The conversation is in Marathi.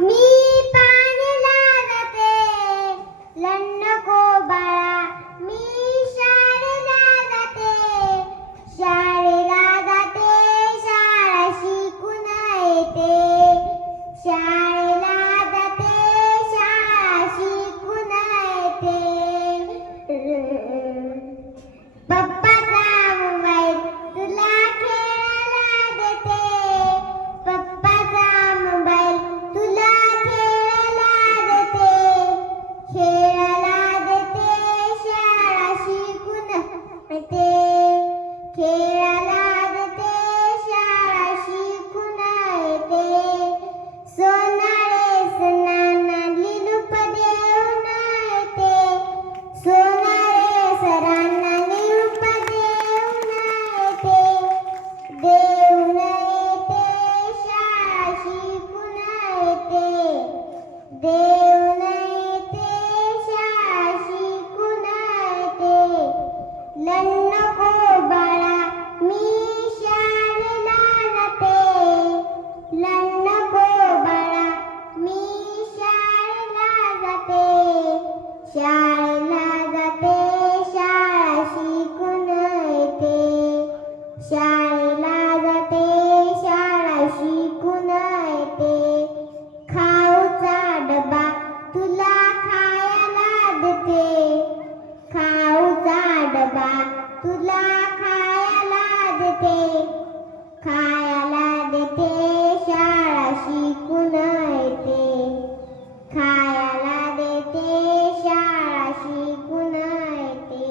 मी पाण्याला जाते नको बाळा, मी शाळेला जाते शाळा शिकून येते शाळेला जाते शाळा शिकून येते. पप्पाचा मोबाईल तुला खेळायला देते पप्पाचा मोबाईल तुला खेळायला देते शाळा शिकून येते खेळायला देते शाळा शिकून येते. सोनाळे सणांना निरूप देऊन येते सोनाळे सरांना निरूप देऊन येते शाळा शिकून येते देऊन येते शाळा शिकून येते. नको बाळा, मी शाळेला जाते नको बाळा, मी शाळेला जाते शाळा शिकून येते शाळेला जाते शाळा शिकून येते. खाऊचा डबा तुला खायला देते खाऊचा डबा तुला खायला देते शाळा शिकून येते खायला देते शाळा शिकून येते.